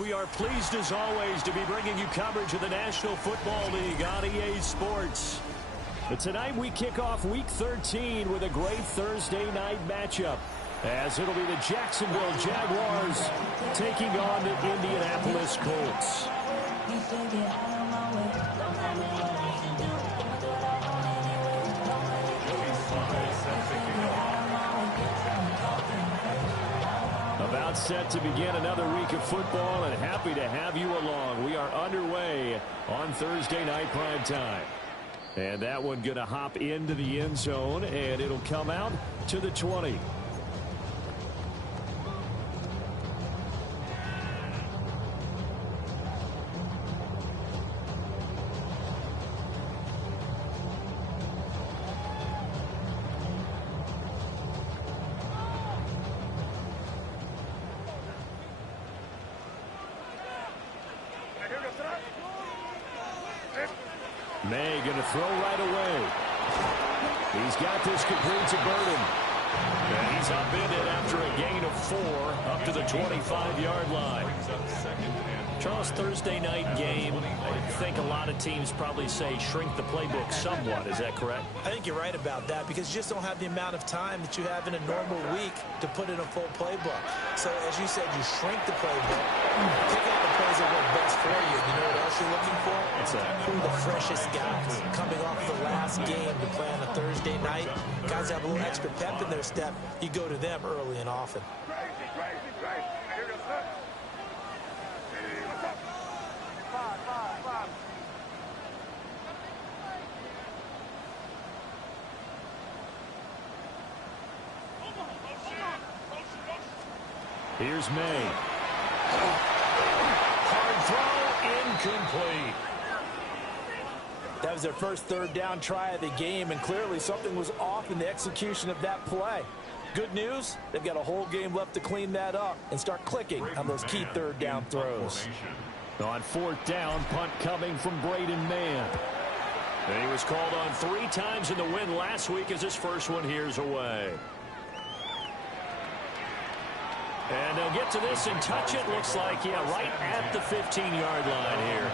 We are pleased, as always, to be bringing you coverage of the National Football League on EA Sports. But tonight we kick off Week 13 with a great Thursday night matchup, as it'll be the Jacksonville Jaguars taking on the Indianapolis Colts. About set to begin another week of football, and happy to have you along. We are underway on Thursday night prime time. And that one going to hop into the end zone, and it'll come out to the 20. May going to throw right away. He's got this complete to Burden. And he's upended after a gain of 4 up to the 25-yard line. Charles, Thursday night game, I think a lot of teams probably say shrink the playbook somewhat. Is that correct? I think you're right about that, because you just don't have the amount of time that you have in a normal week to put in a full playbook. So, as you said, you shrink the playbook, pick out the plays that work best for you. You know what else you're looking for? Who are the freshest guys coming off the last game to play on a Thursday night? Guys have a little extra pep in their step. You go to them early and often. Here's May. Hard throw, incomplete. That was their first third down try of the game, and clearly something was off in the execution of that play. Good news, they've got a whole game left to clean that up and start clicking on those key third down throws. On 4th down, punt coming from Braden Mann. And he was called on 3 times in the win last week as his first one here's away. And they'll get to this and touch it. Looks like, yeah, right at the 15-yard line here.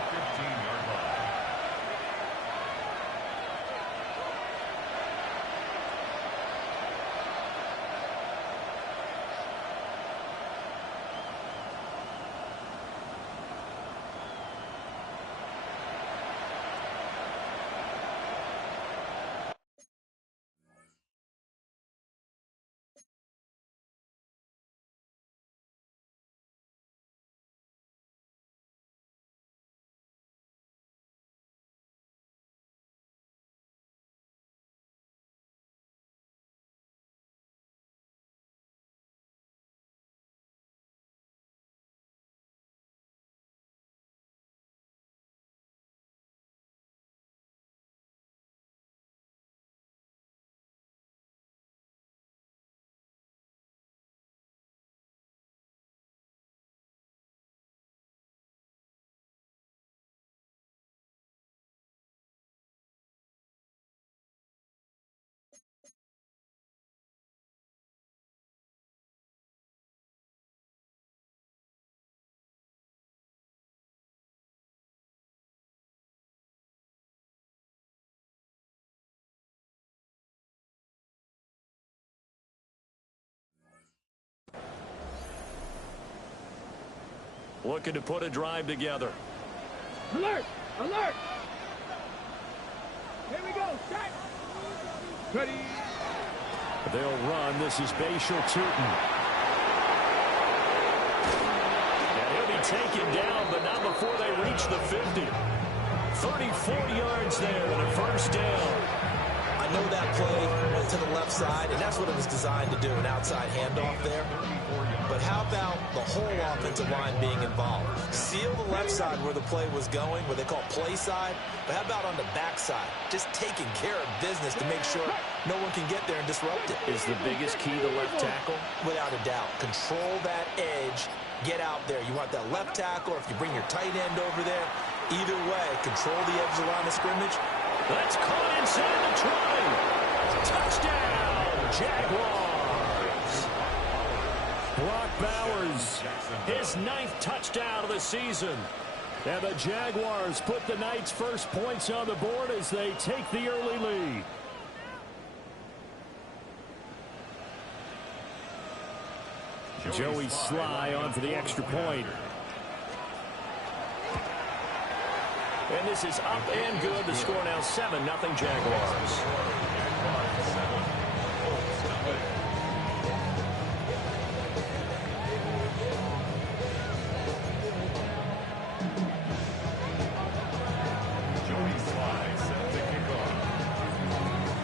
Looking to put a drive together. Alert! Alert! Here we go. Set. Ready. They'll run. This is Bashal Tootin. And he'll be taken down, but not before they reach the 50. 34 yards there and a first down. I know that play went to the left side, and that's what it was designed to do, an outside handoff there. But how about the whole offensive line being involved? Seal the left side where the play was going, what they call play side. But how about on the back side? Just taking care of business to make sure no one can get there and disrupt it. Is the biggest key the left tackle? Without a doubt. Control that edge. Get out there. You want that left tackle, or if you bring your tight end over there, either way, control the edge of the line of scrimmage. That's caught inside the 20. Touchdown, Jaguars. Brock Bowers, his 9th touchdown of the season. And the Jaguars put the Knights' first points on the board as they take the early lead. Joey Sly on for the extra point. And this is up and good. The score now 7-0 Jaguars.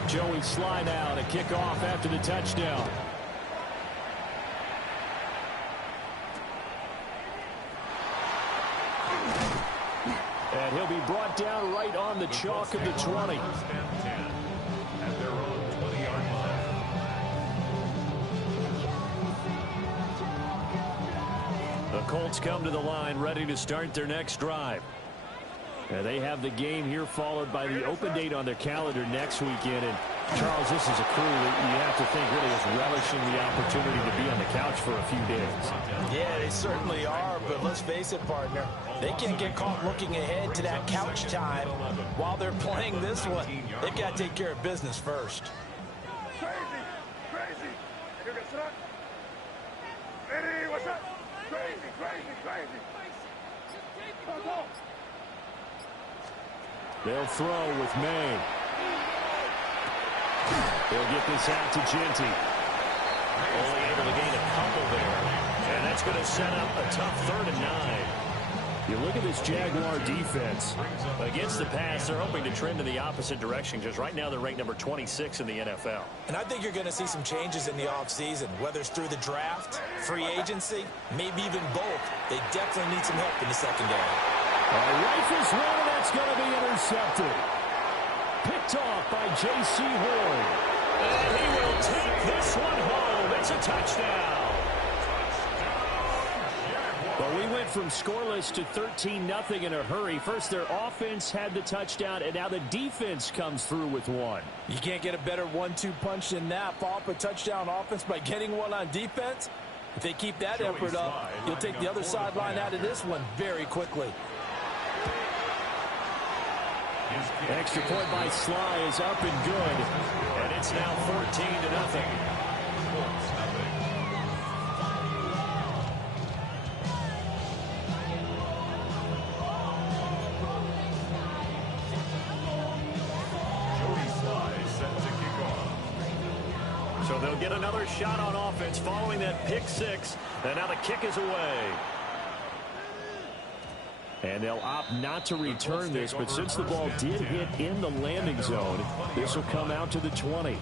Joey Sly now to kick off after the touchdown. And he'll be brought down right on the chalk of the 20. The Colts come to the line ready to start their next drive. And they have the game here followed by the open date on their calendar next weekend. And Charles, this is a crew that you have to think really is relishing the opportunity to be on the couch for a few days. Yeah, they certainly are, but let's face it, partner. They can't get caught looking ahead to that couch time while they're playing this one. They've got to take care of business first. Crazy. Hey, what's up? Crazy. Go. They'll throw with May. They'll get this out to Genty. Only able to gain a couple there. And that's going to set up a tough 3rd and 9. You look at this Jaguar defense. Against the pass, they're hoping to trend in the opposite direction because right now they're ranked number 26 in the NFL. And I think you're going to see some changes in the offseason, whether it's through the draft, free agency, maybe even both. They definitely need some help in the secondary. Rifles one, and that's going to be intercepted. Picked off by J.C. Horn. And he will take this one home. It's a touchdown. Well, we went from scoreless to 13-0 in a hurry. First, their offense had the touchdown, and now the defense comes through with one. You can't get a better 1-2 punch than that. Follow up a touchdown offense by getting one on defense. If they keep that effort up, you'll take the other sideline out of this one very quickly. Extra point by Sly is up and good. And it's now 14-0. So they'll get another shot on offense following that pick six. And now the kick is away. And they'll opt not to return this, but since the ball did hit in the landing zone, this will come out to the 20.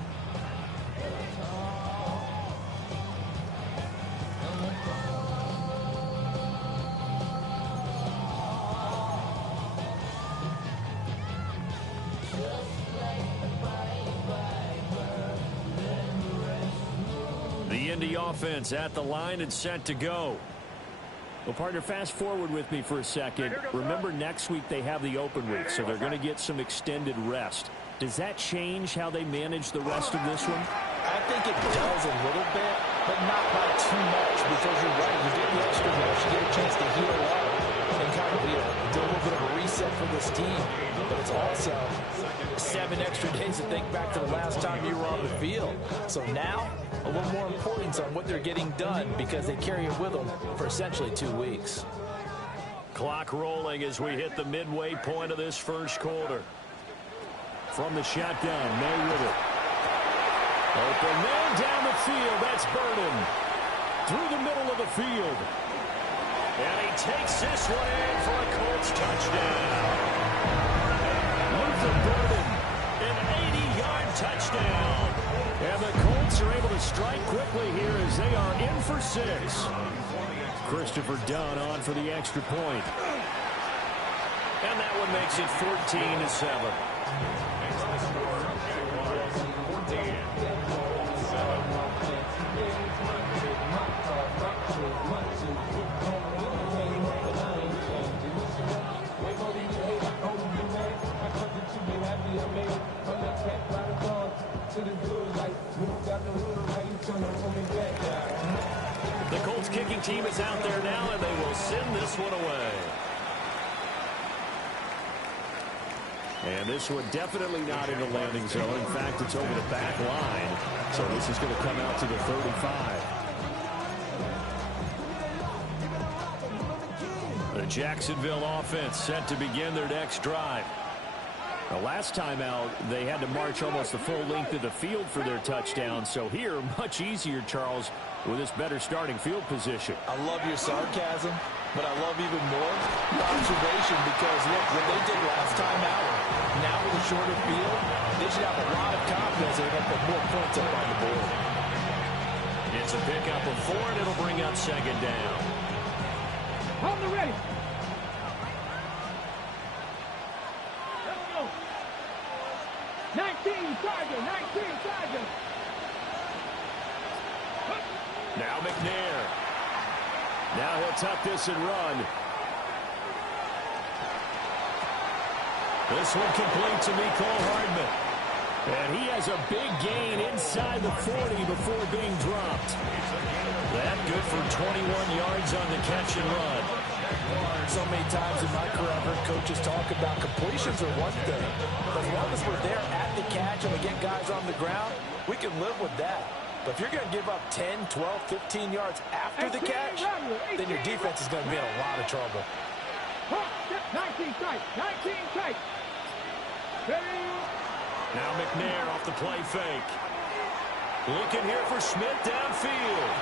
The Indy offense at the line and set to go. Well, partner, fast forward with me for a second. Remember, next week they have the open week, so they're going to get some extended rest. Does that change how they manage the rest of this one? I think it does a little bit, but not by too much, because you're right. You get the extra rest, you get a chance to heal up and kind of do a little bit of a reset for this team. But it's also 7 extra days to think back to the last time you were on the field. So now, a little more importance on what they're getting done because they carry it with them for essentially 2 weeks. Clock rolling as we hit the midway point of this first quarter. From the shotgun, May with it. Open man down the field. That's Burden. Through the middle of the field. And he takes this one in for a Colts touchdown. Luther Burden, an 80-yard touchdown. And the Colts are able to strike quickly here as they are in for 6. Christopher Dunn on for the extra point. And that one makes it 14-7. team is out there now, and they will send this one away. And this one definitely not in the landing zone. In fact, it's over the back line. So this is going to come out to the 35. The Jacksonville offense set to begin their next drive. The last time out, they had to march almost the full length of the field for their touchdown. So here, much easier, Charles, with this better starting field position. I love your sarcasm, but I love even more the observation because, look, what they did last time out, now with a shorter field, they should have a lot of confidence they're going to put more points up on the board. It's a pickup of 4, and it'll bring up second down. On the ready. Let's go. 19 Tiger, 19 Tiger. Now McNair. Now he'll tuck this and run. This one complete to Mecole Hardman. And he has a big gain inside the 40 before being dropped. That good for 21 yards on the catch and run. So many times in my career, I've heard coaches talk about completions are one thing. But as long as we're there at the catch and we get guys on the ground, we can live with that. But if you're going to give up 10, 12, 15 yards after the catch, then your defense is going to be in a lot of trouble. 19 tight, 19 tight. Now McNair off the play fake. Looking here for Smith downfield.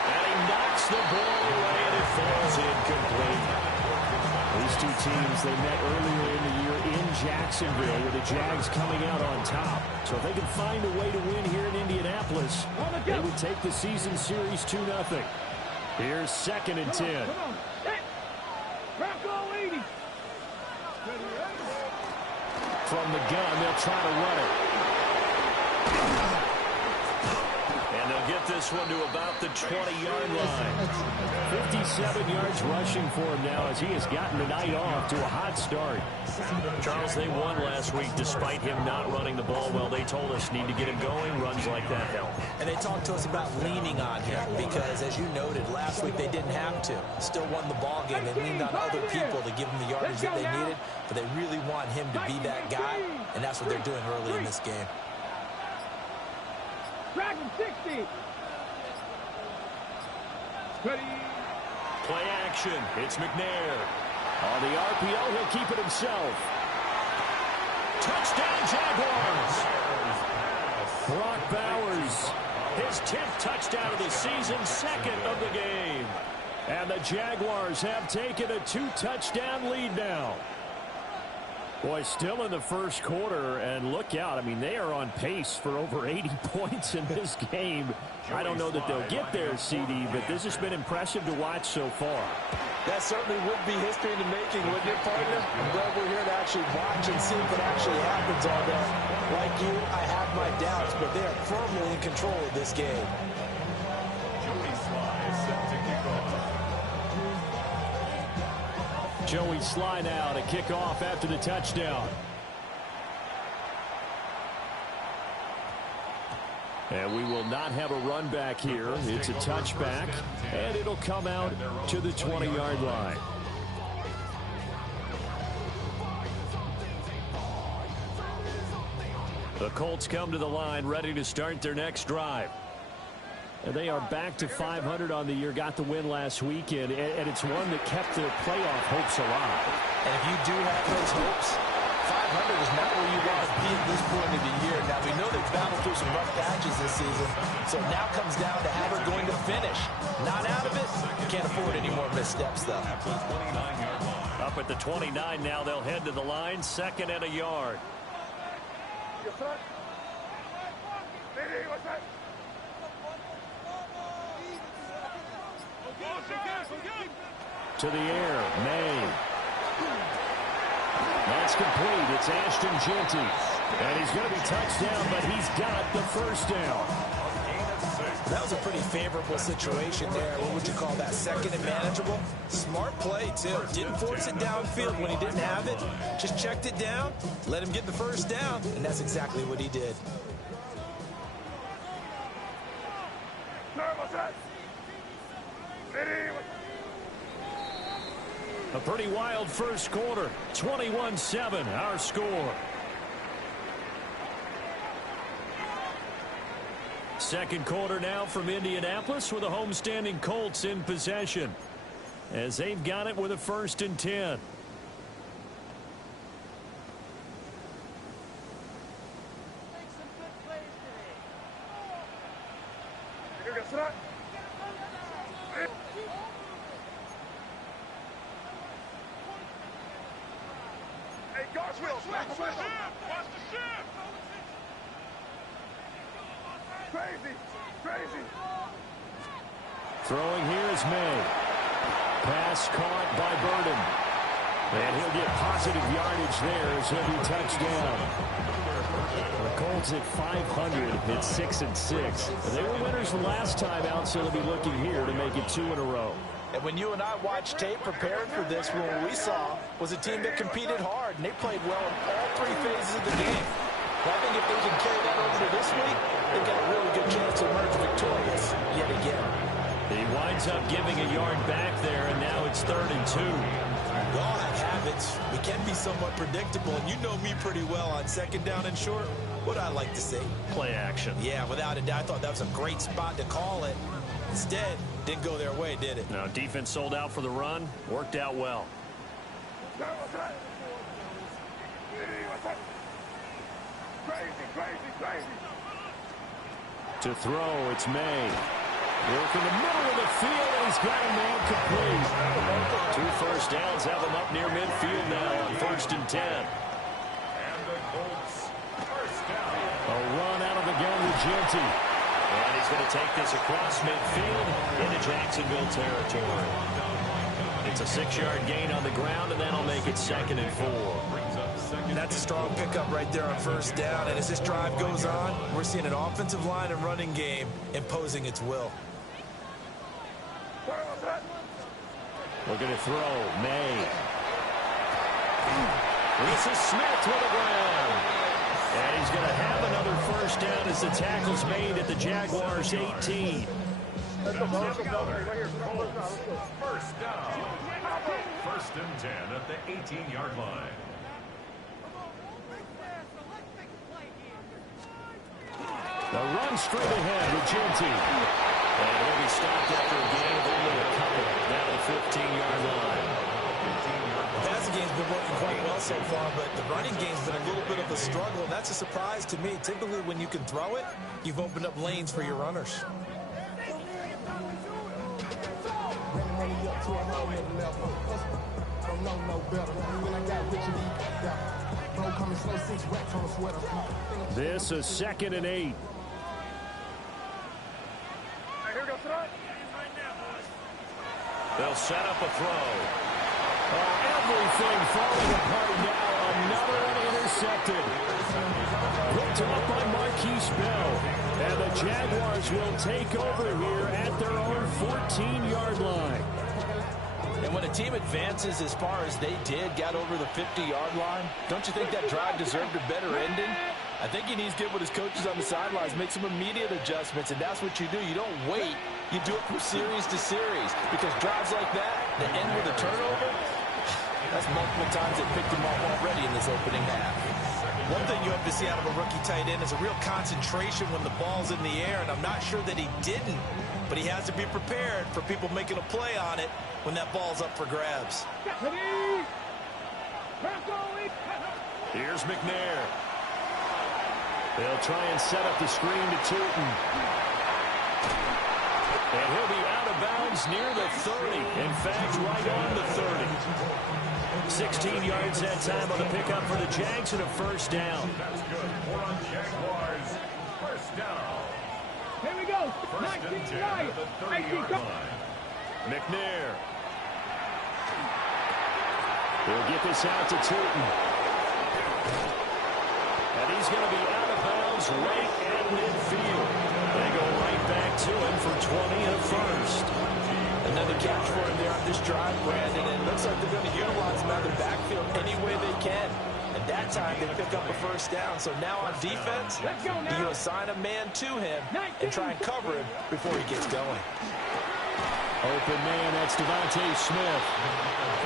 And he knocks the ball away, and it falls incomplete. These two teams, they met earlier in the year in Jacksonville with the Jags coming out on top. So if they can find a way to win here in Indianapolis, they would take the season series 2-0. Here's 2nd and 10. Come on. Bronco 80. From the gun, they'll try to run it. And they'll get this one to about the 20-yard line. 57 yards rushing for him now as he has gotten the night off to a hot start. Charles, they won last week despite him not running the ball well. They told us need to get him going. Runs like that help. And they talked to us about leaning on him because, as you noted, last week they didn't have to. Still won the ball game. They leaned on other people to give them the yardage that they needed, but they really want him to be that guy, and that's what they're doing early in this game. Dragon 60. Ready. Play action. It's McNair. On the RPO, he'll keep it himself. Touchdown, Jaguars. Brock Bowers. His 10th touchdown of the season, 2nd of the game. And the Jaguars have taken a 2-touchdown lead now. Boy, still in the first quarter, and look out. I mean, they are on pace for over 80 points in this game. I don't know that they'll get there, CD, but this has been impressive to watch so far. That certainly would be history in the making, wouldn't it, partner? I'm glad we're here to actually watch and see what actually happens all day. Like you, I have my doubts, but they are firmly in control of this game. Joey Sly now to kick off after the touchdown. And we will not have a run back here. It's a touchback, and it'll come out to the 20-yard line. The Colts come to the line ready to start their next drive. And they are back to 500 on the year, got the win last weekend, and it's one that kept their playoff hopes alive. And if you do have those hopes, 500 is not where you want to be at this point of the year. Now, we know they've battled through some rough patches this season, so it now comes down to how they're going to finish. Not out of it. Can't afford any more missteps, though. Up at the 29 now, they'll head to the line, 2nd and a yard. Yes, sir. Hey, what's that? To the air, May. That's complete. It's Ashton Jeanty. And he's going to be touchdown, but he's got the first down. That was a pretty favorable situation there. What would you call that? 2nd and manageable? Smart play, too. Didn't force it downfield when he didn't have it. Just checked it down, let him get the first down, and that's exactly what he did. Sir, what's that? A pretty wild first quarter. 21-7, our score. Second quarter now from Indianapolis with the homestanding Colts in possession, as they've got it with a 1st and 10. Throwing here is May. Pass caught by Burden. And he'll get positive yardage there as he'll be touchdown. The Colts at 500 at 6-6. They were winners the last time out, so they'll be looking here to make it 2 in a row. And when you and I watched tape preparing for this, what we saw was a team that competed hard, and they played well in all 3 phases of the game. But I think if they can carry that over to this week, they've got a really good chance to emerge victorious yet again. He winds up giving a yard back there, and now it's 3rd and 2. We all have habits. We can be somewhat predictable, and you know me pretty well on 2nd down and short. What I like to see? Play action. Yeah, without a doubt, I thought that was a great spot to call it. Instead, didn't go their way, did it? No, defense sold out for the run. Worked out well. To throw, it's May. Work in the middle of the field, and he's got a man complete. 2 first downs have him up near midfield now on 1st and 10. And the Colts, first down. A run out of the gun with Genty. And he's going to take this across midfield into Jacksonville territory. It's a 6-yard gain on the ground, and that'll make it 2nd and 4. That's a strong pickup right there on 1st down. And as this drive goes on, we're seeing an offensive line and running game imposing its will. Looking to throw. May. Lisa Smith with a ground. And he's going to have another 1st down as the tackle's made at the Jaguars' 18. First down. 1st and 10 at the 18-yard line. The run straight ahead with Genty. And he'll be stopped after a gain of only a couple down the 15-yard line. The passing game's been working quite well so far, but the running game's been a little bit of a struggle, and that's a surprise to me. Typically, when you can throw it, you've opened up lanes for your runners. This is 2nd and 8. They'll set up a throw. Everything falling apart now. Another one intercepted. Picked off by Marquise Bell. And the Jaguars will take over here at their own 14-yard line. And when a team advances as far as they did, got over the 50-yard line, don't you think that drive deserved a better ending? I think he needs to get with his coaches on the sidelines, make some immediate adjustments, and that's what you do. You don't wait. You do it from series to series, because drives like that end with a turnover, that's multiple times they picked him off already in this opening half. One thing you have to see out of a rookie tight end is a real concentration when the ball's in the air, and I'm not sure that he didn't, but he has to be prepared for people making a play on it when that ball's up for grabs. Here's McNair. They'll try and set up the screen to Tootin. And he'll be out of bounds near the 30. In fact, right on the 30. 16 yards that time on the pickup for the Jags and a 1st down. That's good for a Jaguars. 1st down. Here we go. 1st and 10 at the 30-yard line. McNair. He'll get this out to Tootin. And he's going to be out of bounds right at midfield. They go right back to him for 20 and a 1st. Another catch for him there on this drive, Brandon, and it looks like they're going to utilize him out of the backfield any way they can. And that time they pick up a 1st down. So now on defense, you assign a man to him and try and cover him before he gets going. Open man, that's Devontae Smith.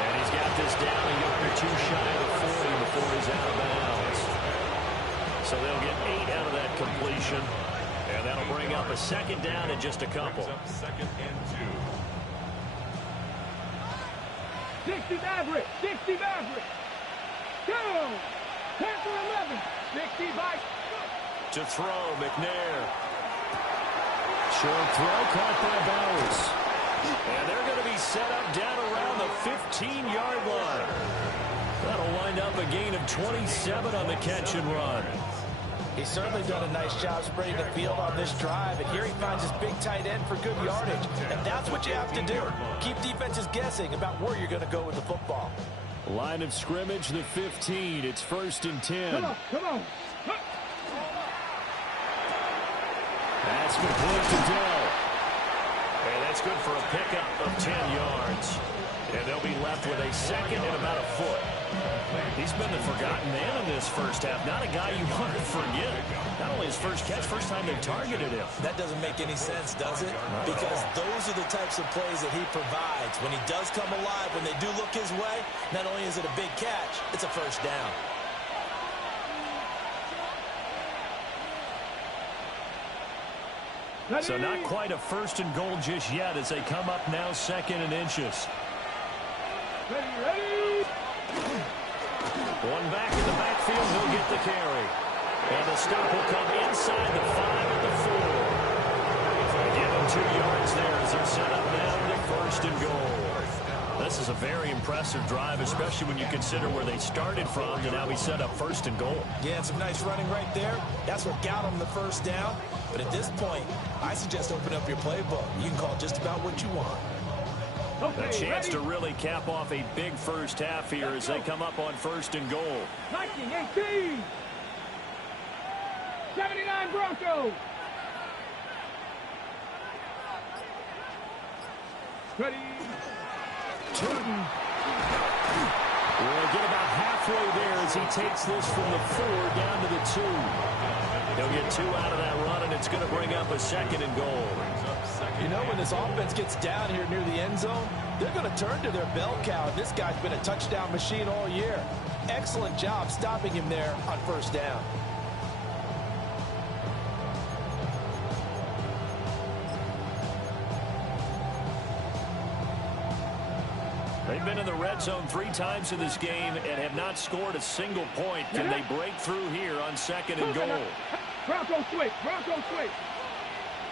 And he's got this down a yard or two shy of the 40 before he's out of bounds. So they'll get 8 out of that completion. And that'll bring up a second down in just a couple. Second and 2. 60 Maverick. 60 Maverick. Go. 10 for 11. 60 by. To throw, McNair. Short throw caught by Bowers. And they're going to be set up down around the 15-yard line. That'll wind up a gain of 27 on the catch and run. He's certainly done a nice job spreading the field on this drive, and here he finds his big tight end for good yardage. And that's what you have to do. Keep defenses guessing about where you're going to go with the football. Line of scrimmage, the 15. It's 1st and 10. Come on, come on. That's complete to Dell. And that's good for a pickup of 10 yards. And they'll be left with a second and about a foot. He's been the forgotten man in this first half. Not a guy you want to forget. Not only his first catch, first time they targeted him. That doesn't make any sense, does it? Because those are the types of plays that he provides. When he does come alive, when they do look his way, not only is it a big catch, it's a first down. So not quite a 1st and goal just yet as they come up now 2nd and inches. Ready. One back in the backfield, he'll get the carry. And the stop will come inside the 5 at the 4. Give him 2 yards there as they're set up now to 1st and goal. This is a very impressive drive, especially when you consider where they started from to now be set up 1st and goal. Yeah, and some nice running right there. That's what got them the first down. But at this point, I suggest open up your playbook. You can call just about what you want. A chance to really cap off a big first half here as they come up on 1st and goal. 1918. 79 Broncos. Ready. Turton will get about halfway there as he takes this from the 4 down to the 2. He'll get 2 out of that run, and it's going to bring up a 2nd and goal. You know, when this offense gets down here near the end zone, they're going to turn to their bell cow. This guy's been a touchdown machine all year. Excellent job stopping him there on 1st down. They've been in the red zone 3 times in this game and have not scored a single point. Can they break through here on 2nd and goal? Bronco switch. Bronco switch.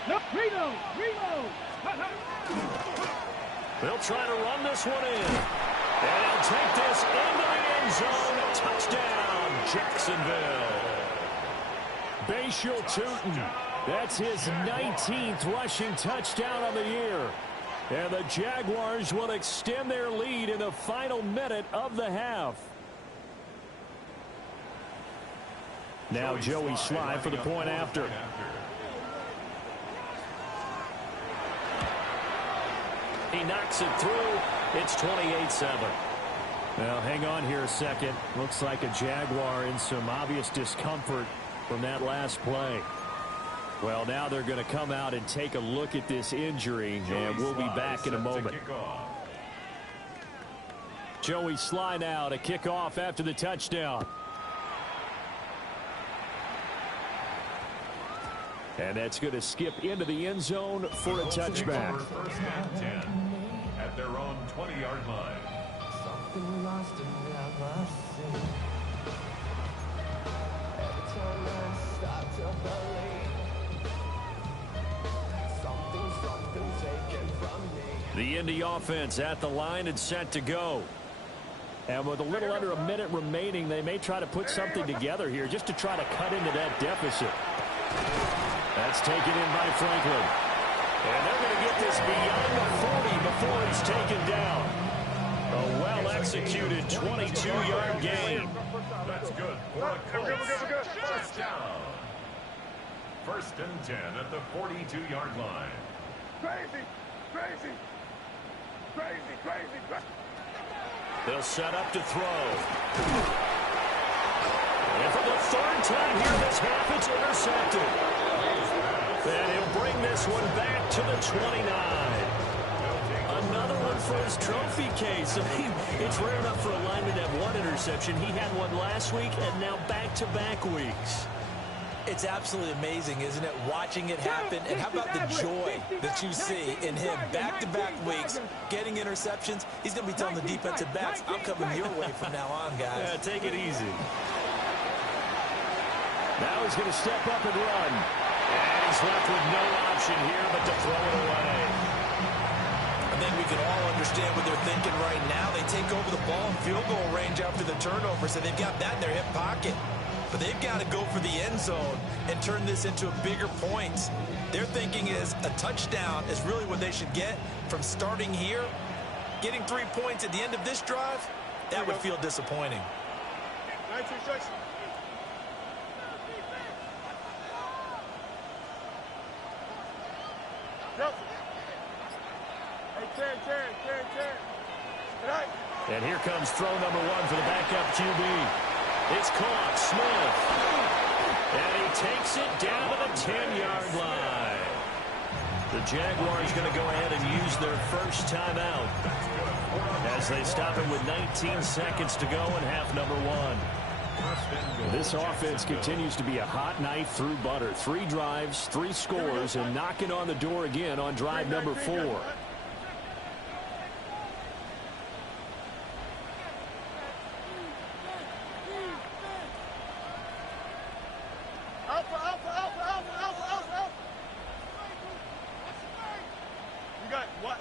No, Reno. They'll try to run this one in. And he'll take this into the end zone. Touchdown, Jacksonville. Bashal Tootin. That's his 19th rushing touchdown on the year. And the Jaguars will extend their lead in the final minute of the half. Now Joey Sly for the point after. He knocks it through. It's 28-7. Now hang on here a second. Looks like a Jaguar in some obvious discomfort from that last play. Well, now they're going to come out and take a look at this injury, and we'll be back in a moment. Joey Sly now to kick off after the touchdown. And that's going to skip into the end zone for a touchback. First and 10 at their own 20-yard line. Something lost and never seen. Every time I start to believe something taken from me. The Indy offense at the line and set to go. And with a little under a minute remaining, they may try to put something together here just to try to cut into that deficit. That's taken in by Franklin. And they're going to get this beyond the 40 before it's taken down. A well-executed 22-yard gain. That's good for a Colts. First down. 1st and 10 at the 42-yard line. Crazy. They'll set up to throw. And for the 3rd time here this half, it's intercepted. And he'll bring this one back to the 29. for his trophy case. I mean, it's rare enough for a lineman to have one interception. He had one last week and now back-to-back weeks. It's absolutely amazing, isn't it, watching it happen? And how about the joy that you see in him back-to-back weeks, getting interceptions? He's going to be telling the defensive backs, I'm coming your way from now on, guys. Yeah, take it easy. Now he's going to step up and run. And he's left with no option here but to throw it away. I think we can all understand what they're thinking right now. They take over the ball in field goal range after the turnover, so they've got that in their hip pocket. But they've got to go for the end zone and turn this into a bigger points. Their thinking is a touchdown is really what they should get from starting here. Getting 3 points at the end of this drive, that would feel disappointing. Nice instruction. And here comes throw number one for the backup QB. It's caught. Smith. And he takes it down to the 10-yard line. The Jaguars going to go ahead and use their first timeout as they stop it with 19 seconds to go in half number one. This offense continues to be a hot knife through butter. 3 drives, 3 scores, and knocking on the door again on drive number 4.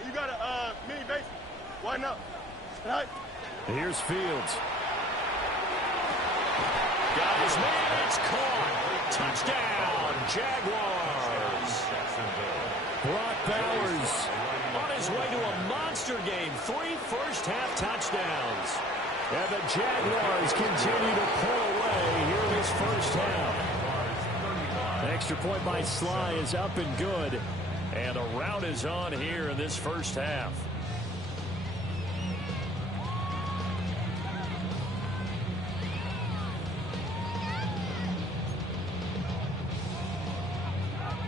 You got a mini base. Why not? Right. Here's Fields. Got his man. It's caught. Touchdown, Jaguars. Brock Bowers on his way to a monster game. 3 first-half touchdowns. And the Jaguars continue to pull away here in this first half. An extra point by Sly is up and good. And a rout is on here in this first half.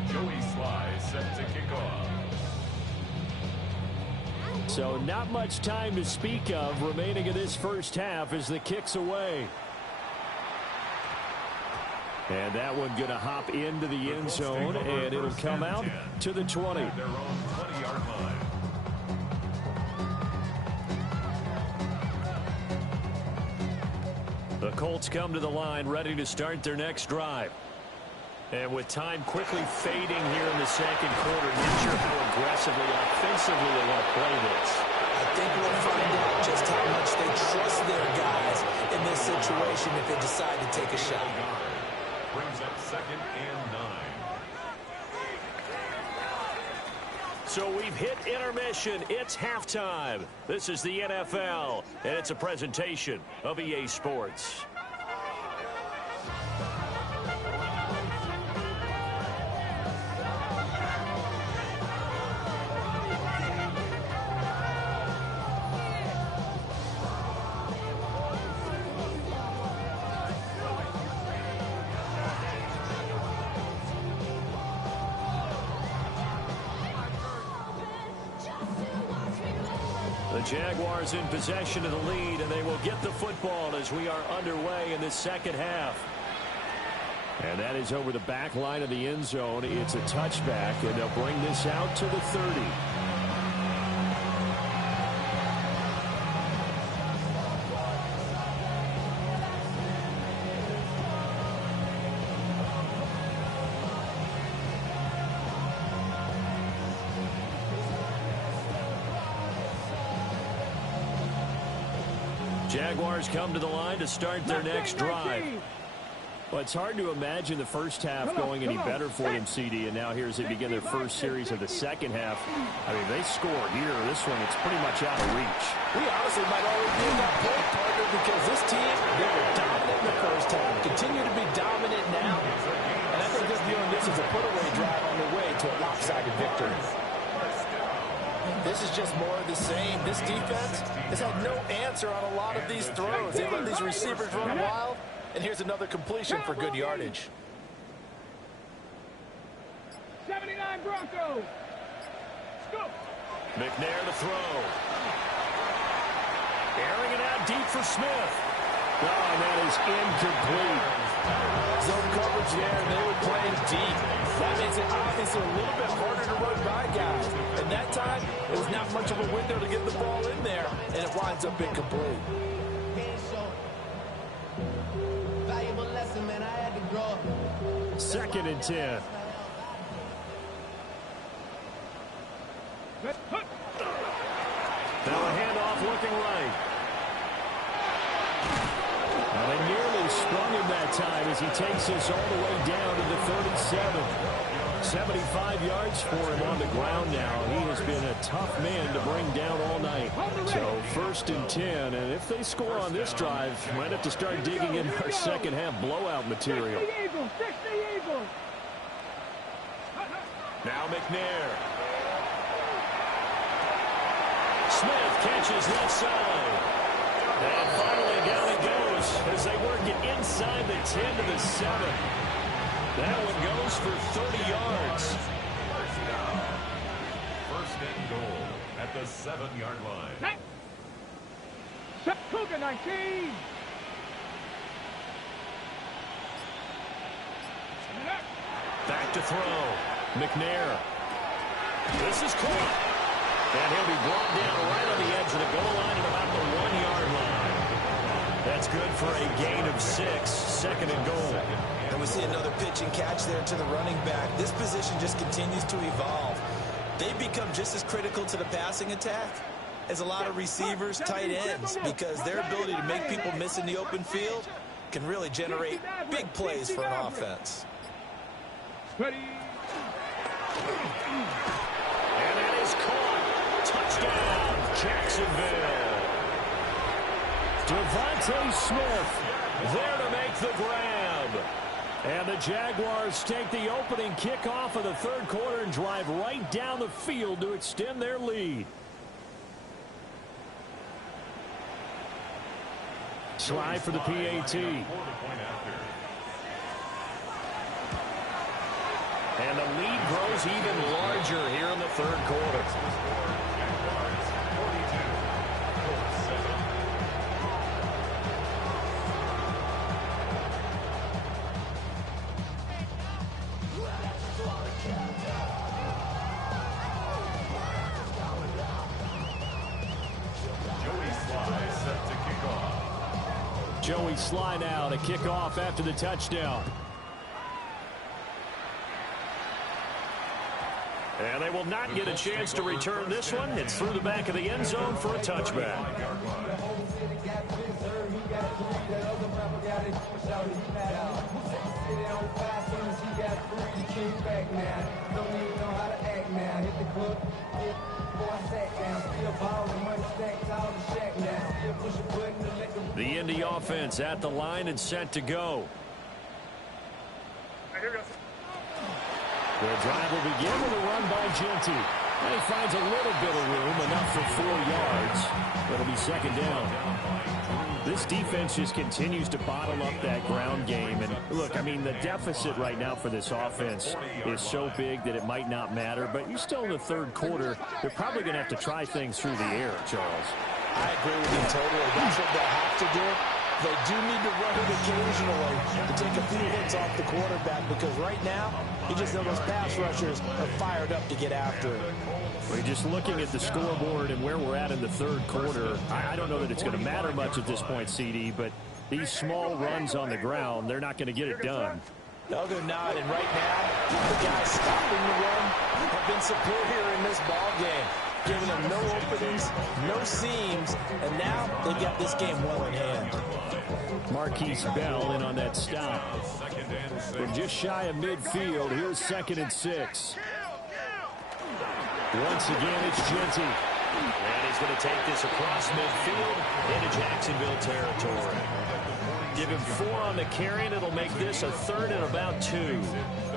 Joey Sly set to kick off. So not much time to speak of remaining in this first half as the kick's away. And that one going to hop into the end zone, and it'll come out to the 20. Their own 20-yard line. The Colts come to the line ready to start their next drive. And with time quickly fading here in the second quarter, not sure how aggressively, offensively they want to play this. I think we'll find out just how much they trust their guys in this situation if they decide to take a shot. Brings up 2nd and 9. So we've hit intermission. It's halftime. This is the NFL, and it's a presentation of EA Sports. Jaguars in possession of the lead, and they will get the football as we are underway in the second half. And that is over the back line of the end zone. It's a touchback, and they'll bring this out to the 30. Jaguars come to the line to start their next drive. Well, it's hard to imagine the first half going any better for them, CD, and now here as they begin their first series of the second half. I mean, they score here. This one, it's pretty much out of reach. We honestly might already be in that point, partner, because this team, they were dominant in the first half, continue to be dominant now, and I think they're viewing this as a put-away drive on the way to a lopsided victory. This is just more of the same. This defense has had no answer on a lot of these throws. They let these receivers run wild, and here's another completion for good yardage. 79 Broncos. Let's go. McNair to throw. Airing it out deep for Smith. Oh, and that is incomplete. Zone coverage there, and they were playing deep. That makes it obviously a little bit harder to run by guys. And that time, it was not much of a window to get the ball in there, and it winds up incomplete. Valuable lesson, man. I had to grow up. 2nd and 10. Now a handoff looking right. Now they nearly sprung him that time as he takes us all the way down to the 37. 75 yards for him on the ground now. He has been a tough man to bring down all night. So 1st and 10, and if they score on this drive, might have to start digging in our second half blowout material. Now McNair. Smith catches left side. And finally down it goes as they work it inside the 10 to the 7. That one goes for 30 yards. First and goal at the 7-yard line. Cougar 19. Back to throw. McNair. This is caught. And he'll be brought down right on the edge of the goal line at about the 1-yard line. That's good for a gain of 6. 2nd and goal. And we see another pitch and catch there to the running back. This position just continues to evolve. They become just as critical to the passing attack as a lot of receivers, tight ends, because their ability to make people miss in the open field can really generate big plays for an offense. Ready. And that is caught. Touchdown, Jacksonville. Devontae Smith there to make the grab. And the Jaguars take the opening kickoff of the 3rd quarter and drive right down the field to extend their lead. Try for the PAT. And the lead grows even larger here in the 3rd quarter. Joey Sly now to kick off after the touchdown. And they will not get a chance to return this one. It's through the back of the end zone for a touchback. The Indy offense at the line and set to go. The drive will begin with a run by Genty. And he finds a little bit of room, enough for 4 yards. It'll be 2nd down. This defense just continues to bottle up that ground game. And look, I mean, the deficit right now for this offense is so big that it might not matter. But you're still in the 3rd quarter. They're probably going to have to try things through the air, Charles. I agree with you totally. That's what they'll have to do. They do need to run it occasionally to take a few hits off the quarterback, because right now, you just know those pass rushers are fired up to get after it. We're just looking at the scoreboard and where we're at in the 3rd quarter. I don't know that it's going to matter much at this point, CD, but these small runs on the ground, they're not going to get it done. No, they're not. And right now, the guys stopping the run have been superior in this ball game, giving them no openings, no seams, and now they've got this game well in hand. Marquise Bell in on that stop. From just shy of midfield, here's 2nd and 6. Once again, it's Genty. And he's going to take this across midfield into Jacksonville territory. Give him 4 on the carry, and it'll make this a 3rd and about 2.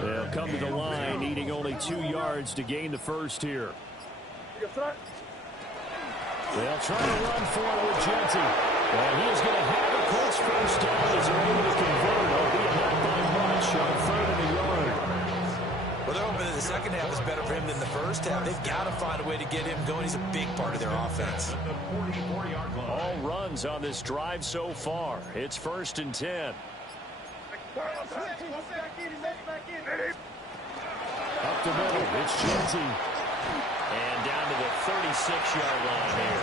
They'll come to the line, needing only 2 yards to gain the first here. They'll try to run forward with Genty. And he is going to have a Colts first down as they're able to convert, albeit not by much, on 3rd and a yard. Well, they're hoping that the second half was better for him than the first half. They've got to find a way to get him going. He's a big part of their offense. All runs on this drive so far. It's 1st and 10. Up the middle, it's Genty. And down to the 36-yard line here.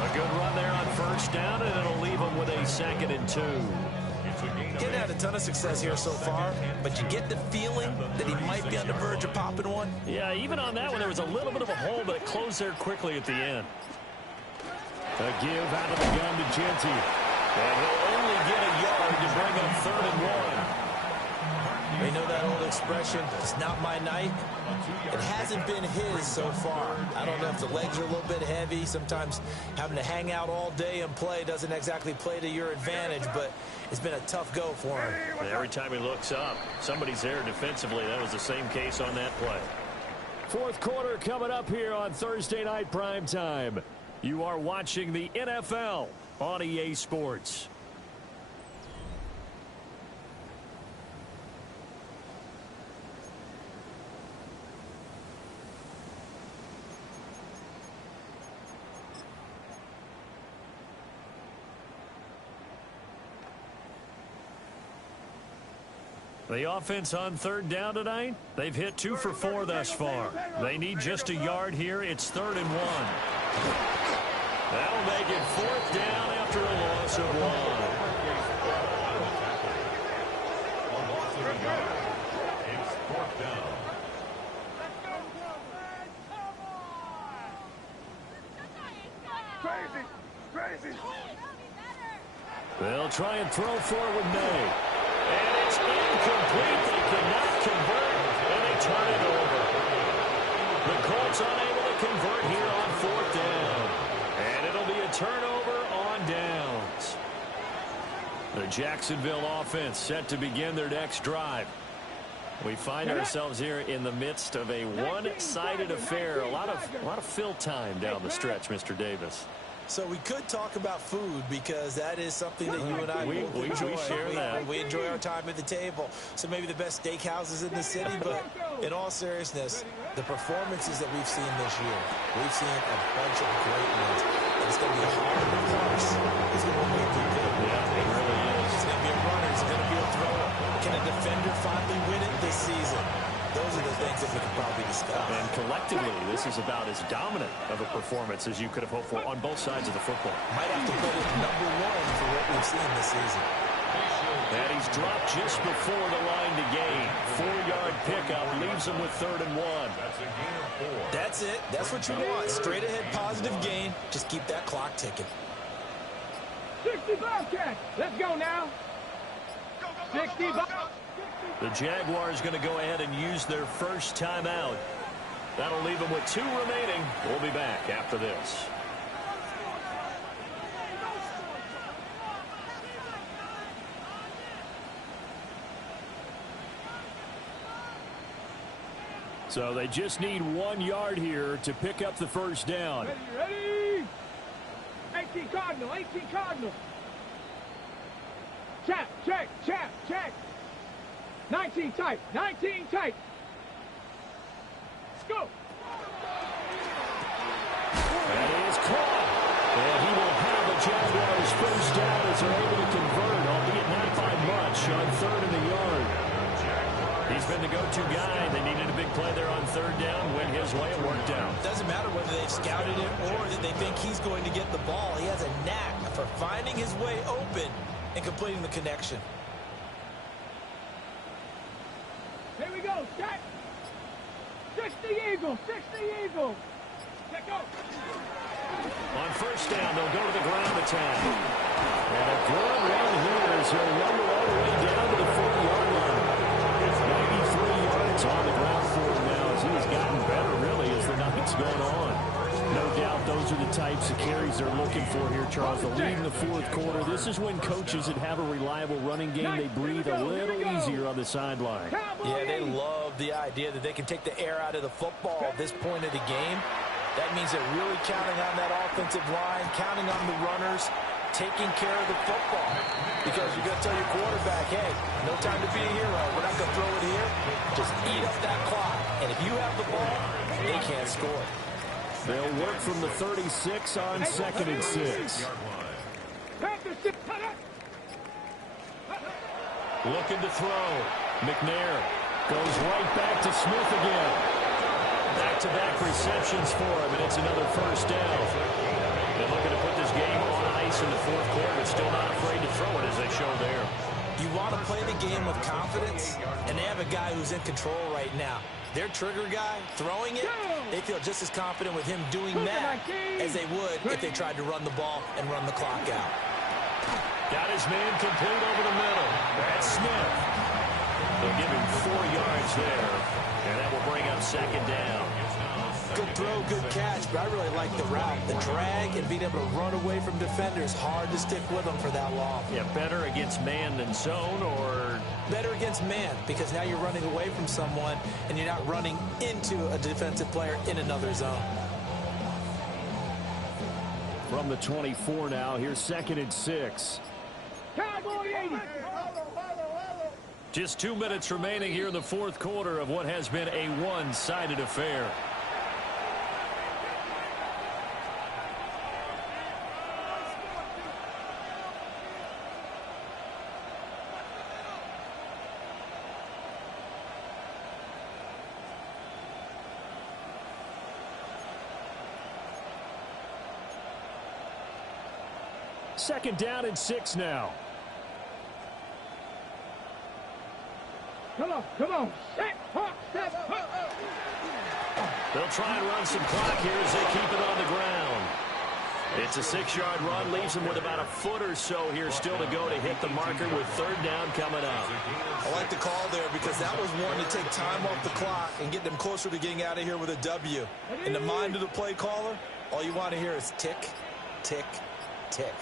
A good run there on 1st down, and it'll leave them with a 2nd and 2. Getting had a ton of success here so far, but you get the feeling that he might be on the verge of popping one. Yeah, even on that one, there was a little bit of a hole, but it closed there quickly at the end. A give out of the gun to Genty. And he'll only get a yard to bring up 3rd and 1. You know that old expression, it's not my night? It hasn't been his so far. I don't know if the legs are a little bit heavy. Sometimes having to hang out all day and play doesn't exactly play to your advantage, but it's been a tough go for him. And every time he looks up, somebody's there defensively. That was the same case on that play. 4th quarter coming up here on Thursday Night Primetime. You are watching the NFL on EA Sports. The offense on 3rd down tonight, they've hit 2 for 4 thus far. They need just a yard here. It's 3rd and 1. That'll make it 4th down after a loss of 1. They'll try and throw for it with May. And it's incomplete. They cannot convert, and they turn it over. The Colts unable to convert here on 4th down. And it'll be a turnover on downs. The Jacksonville offense set to begin their next drive. We find ourselves here in the midst of a one-sided affair. A lot of fill time down the stretch, Mr. Davis. So we could talk about food because that is something that you and I we enjoy. share that. We enjoy our time at the table. So maybe the best steakhouses in the city, but in all seriousness, the performances that we've seen this year, we've seen a bunch of great ones. And it's going to be hard to parse who's going to make you good. Yeah, it really is. It's going to be a runner. It's going to be a thrower. Can a defender finally win it this season? Those are the things that we can probably discuss. And collectively, this is about as dominant of a performance as you could have hoped for on both sides of the football. Might have to put it number 1 for what we've seen this season. And he's dropped just before the line to gain. 4-yard pickup leaves him with 3rd and 1. That's it. That's what you want. Straight ahead positive gain. Just keep that clock ticking. 60 Bobcats. Let's go now. 60 Bobcats. The Jaguars going to go ahead and use their first timeout. That'll leave them with 2 remaining. We'll be back after this. So they just need 1 yard here to pick up the first down. Ready? 18 Cardinal, 18 Cardinal. Check. 19 tight, 19 tight. Let's go. And he is caught. And he will have the Jaguars first down as they're able to convert, albeit not by much, on 3rd and the yard. He's been the go-to guy. They needed a big play there on 3rd down. Went his way. It worked out. Doesn't matter whether they've scouted it or that they think he's going to get the ball. He has a knack for finding his way open and completing the connection. Here we go, set. 60 Eagles, 60 Eagles. Let go. On 1st down, they'll go to the ground attack. And a good run here as he'll run all the way down to the 40-yard line. It's 93 yards on the ground for him now as he has gotten better, really, as the night's gone on. No doubt those are the types of carries they're looking for here, Charles. The lead in the 4th quarter. This is when coaches that have a reliable running game, they breathe a little easier on the sideline. Yeah, they love the idea that they can take the air out of the football at this point of the game. That means they're really counting on that offensive line, counting on the runners taking care of the football. Because you're going to tell your quarterback, hey, no time to be a hero. We're not going to throw it here. Just eat up that clock. And if you have the ball, they can't score. They'll work from the 36 on 2nd and 6. Looking to throw. McNair goes right back to Smith again. Back-to-back receptions for him, and it's another first down. They're looking to put this game on ice in the fourth quarter, but still not afraid to throw it as they show there. You want to play the game with confidence, and they have a guy who's in control right now. Their trigger guy, throwing it, they feel just as confident with him doing that as they would if they tried to run the ball and run the clock out. Got his man complete over the middle. That's Smith. They'll give him 4 yards there, and that will bring up 2nd down. Good throw, good catch, but I really like the route. The drag and being able to run away from defenders, hard to stick with them for that long. Yeah, better against man than zone, or? Better against man, because now you're running away from someone, and you're not running into a defensive player in another zone. From the 24 now, here's 2nd and 6. Cowboy 80. Just 2 minutes remaining here in the fourth quarter of what has been a one-sided affair. Second down and 6 now. Come on. Set, hawk, set, hawk. They'll try and run some clock here as they keep it on the ground. It's a 6-yard run, leaves them with about a foot or so here still to go to hit the marker with 3rd down coming up. I like the call there because that was one to take time off the clock and get them closer to getting out of here with a W. In the mind of the play caller, all you want to hear is tick, tick, tick.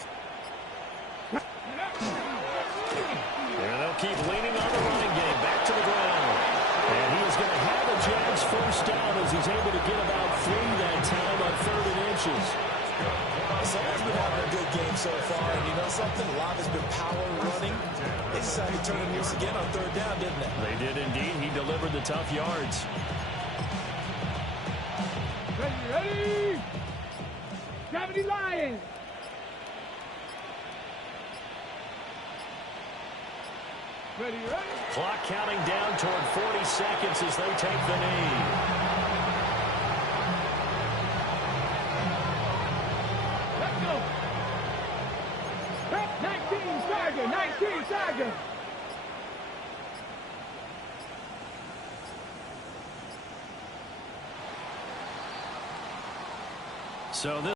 And they'll keep leaning on the running game. Back to the ground. And he is going to have a Jags first down as he's able to get about 3 that time on 3rd and inches. Someone's been having a good game so far, and you know something? A lot has been power running. They decided to turn him loose again on 3rd down, didn't they? They did indeed. He delivered the tough yards. Ready? 70 Lions. Ready? Clock counting down toward 40 seconds as they take the knee. Let's go. 19 Tiger. So this